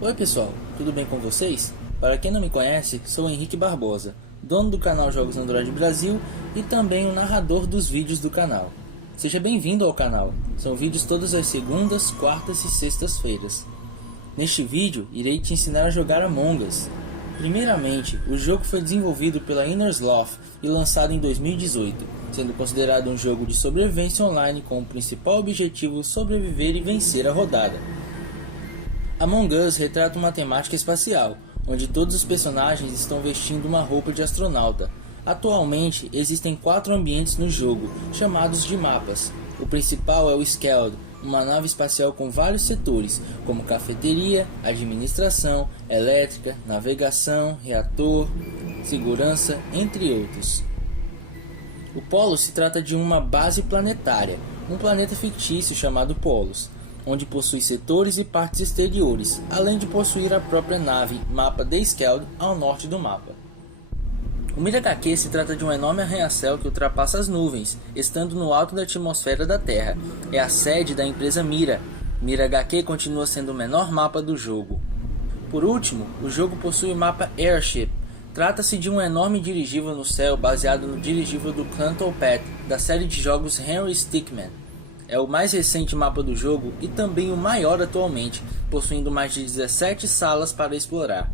Oi pessoal, tudo bem com vocês? Para quem não me conhece, sou Henrique Barbosa, dono do canal Jogos Android Brasil e também o narrador dos vídeos do canal. Seja bem-vindo ao canal, são vídeos todas as segundas, quartas e sextas-feiras. Neste vídeo, irei te ensinar a jogar Among Us. Primeiramente, o jogo foi desenvolvido pela Innersloth e lançado em 2018, sendo considerado um jogo de sobrevivência online com o principal objetivo sobreviver e vencer a rodada. Among Us retrata uma temática espacial, onde todos os personagens estão vestindo uma roupa de astronauta. Atualmente, existem 4 ambientes no jogo, chamados de mapas. O principal é o Skeld, uma nave espacial com vários setores, como cafeteria, administração, elétrica, navegação, reator, segurança, entre outros. O Polos se trata de uma base planetária, um planeta fictício chamado Polos, onde possui setores e partes exteriores, além de possuir a própria nave, mapa The Skeld, ao norte do mapa. O Mira HQ se trata de um enorme arranha-céu que ultrapassa as nuvens, estando no alto da atmosfera da Terra. É a sede da empresa Mira. Mira HQ continua sendo o menor mapa do jogo. Por último, o jogo possui o mapa Airship. Trata-se de um enorme dirigível no céu baseado no dirigível do Canto Path, da série de jogos Henry Stickmin. É o mais recente mapa do jogo e também o maior atualmente, possuindo mais de 17 salas para explorar.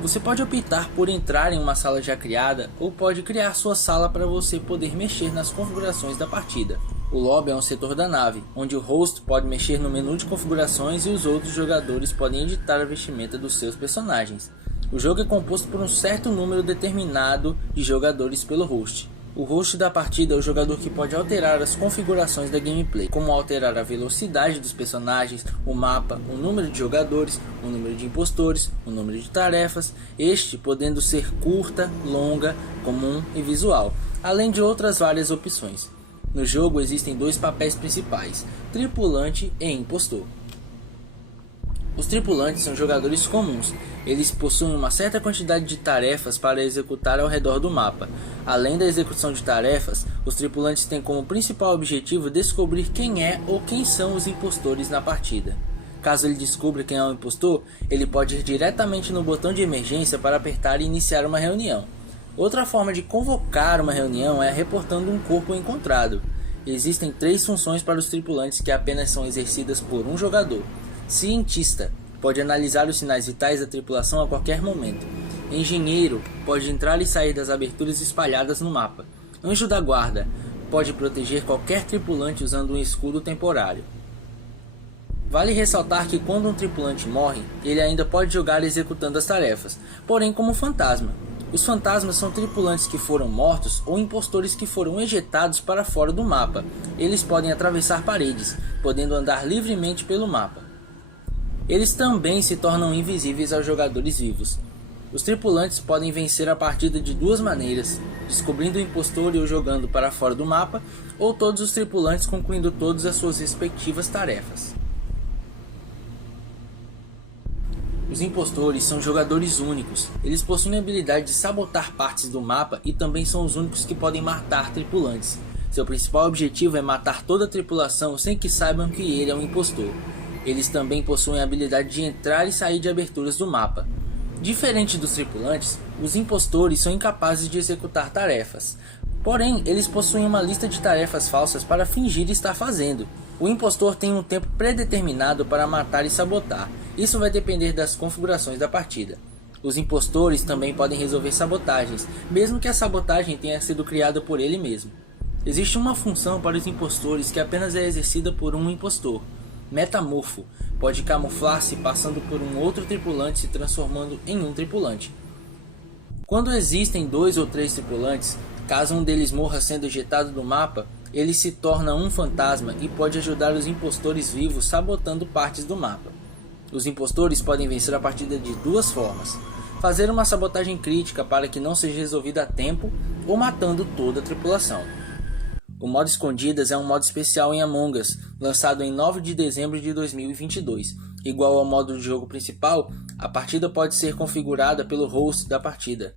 Você pode optar por entrar em uma sala já criada ou pode criar sua sala para você poder mexer nas configurações da partida. O lobby é um setor da nave, onde o host pode mexer no menu de configurações e os outros jogadores podem editar a vestimenta dos seus personagens. O jogo é composto por um certo número determinado de jogadores pelo host. O host da partida é o jogador que pode alterar as configurações da gameplay, como alterar a velocidade dos personagens, o mapa, o número de jogadores, o número de impostores, o número de tarefas, este podendo ser curta, longa, comum e visual, além de outras várias opções. No jogo existem 2 papéis principais, tripulante e impostor. Os tripulantes são jogadores comuns. Eles possuem uma certa quantidade de tarefas para executar ao redor do mapa. Além da execução de tarefas, os tripulantes têm como principal objetivo descobrir quem é ou quem são os impostores na partida. Caso ele descubra quem é o impostor, ele pode ir diretamente no botão de emergência para apertar e iniciar uma reunião. Outra forma de convocar uma reunião é reportando um corpo encontrado. Existem 3 funções para os tripulantes que apenas são exercidas por um jogador. Cientista pode analisar os sinais vitais da tripulação a qualquer momento. Engenheiro pode entrar e sair das aberturas espalhadas no mapa. Anjo da guarda pode proteger qualquer tripulante usando um escudo temporário. Vale ressaltar que quando um tripulante morre, ele ainda pode jogar executando as tarefas, porém como fantasma. Os fantasmas são tripulantes que foram mortos ou impostores que foram ejetados para fora do mapa. Eles podem atravessar paredes, podendo andar livremente pelo mapa. Eles também se tornam invisíveis aos jogadores vivos. Os tripulantes podem vencer a partida de 2 maneiras, descobrindo o impostor e o jogando para fora do mapa, ou todos os tripulantes concluindo todas as suas respectivas tarefas. Os impostores são jogadores únicos. Eles possuem a habilidade de sabotar partes do mapa e também são os únicos que podem matar tripulantes. Seu principal objetivo é matar toda a tripulação sem que saibam que ele é um impostor. Eles também possuem a habilidade de entrar e sair de aberturas do mapa. Diferente dos tripulantes, os impostores são incapazes de executar tarefas. Porém, eles possuem uma lista de tarefas falsas para fingir estar fazendo. O impostor tem um tempo predeterminado para matar e sabotar. Isso vai depender das configurações da partida. Os impostores também podem resolver sabotagens, mesmo que a sabotagem tenha sido criada por ele mesmo. Existe uma função para os impostores que apenas é exercida por um impostor. Metamorfo pode camuflar-se passando por um outro tripulante se transformando em um tripulante. Quando existem 2 ou 3 tripulantes, caso um deles morra sendo ejetado do mapa, ele se torna um fantasma e pode ajudar os impostores vivos sabotando partes do mapa. Os impostores podem vencer a partida de 2 formas: fazer uma sabotagem crítica para que não seja resolvida a tempo ou matando toda a tripulação. O modo Escondidas é um modo especial em Among Us, lançado em 9 de dezembro de 2022. Igual ao modo de jogo principal, a partida pode ser configurada pelo host da partida.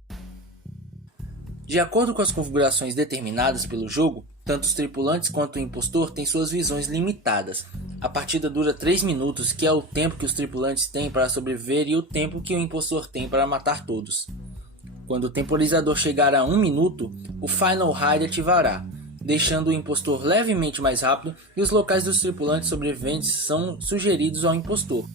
De acordo com as configurações determinadas pelo jogo, tanto os tripulantes quanto o impostor têm suas visões limitadas. A partida dura 3 minutos, que é o tempo que os tripulantes têm para sobreviver e o tempo que o impostor tem para matar todos. Quando o temporizador chegar a 1 minuto, o Final Raid ativará, deixando o impostor levemente mais rápido e os locais dos tripulantes sobreviventes são sugeridos ao impostor.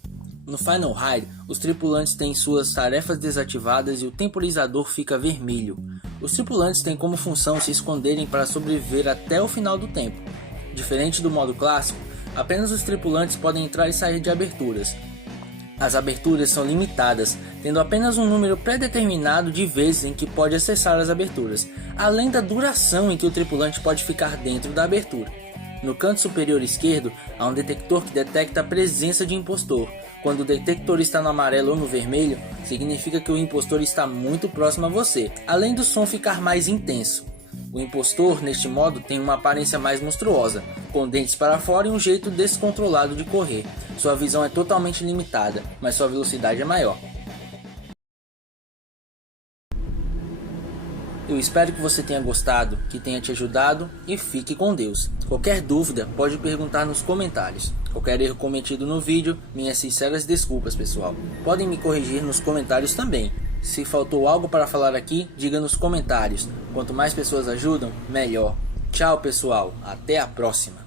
No Final Raid, os tripulantes têm suas tarefas desativadas e o temporizador fica vermelho. Os tripulantes têm como função se esconderem para sobreviver até o final do tempo. Diferente do modo clássico, apenas os tripulantes podem entrar e sair de aberturas. As aberturas são limitadas, tendo apenas um número pré-determinado de vezes em que pode acessar as aberturas, além da duração em que o tripulante pode ficar dentro da abertura. No canto superior esquerdo, há um detector que detecta a presença de impostor. Quando o detector está no amarelo ou no vermelho, significa que o impostor está muito próximo a você, além do som ficar mais intenso. O impostor, neste modo, tem uma aparência mais monstruosa, com dentes para fora e um jeito descontrolado de correr. Sua visão é totalmente limitada, mas sua velocidade é maior. Eu espero que você tenha gostado, que tenha te ajudado e fique com Deus. Qualquer dúvida, pode perguntar nos comentários. Qualquer erro cometido no vídeo, minhas sinceras desculpas, pessoal. Podem me corrigir nos comentários também. Se faltou algo para falar aqui, diga nos comentários. Quanto mais pessoas ajudam, melhor. Tchau, pessoal. Até a próxima.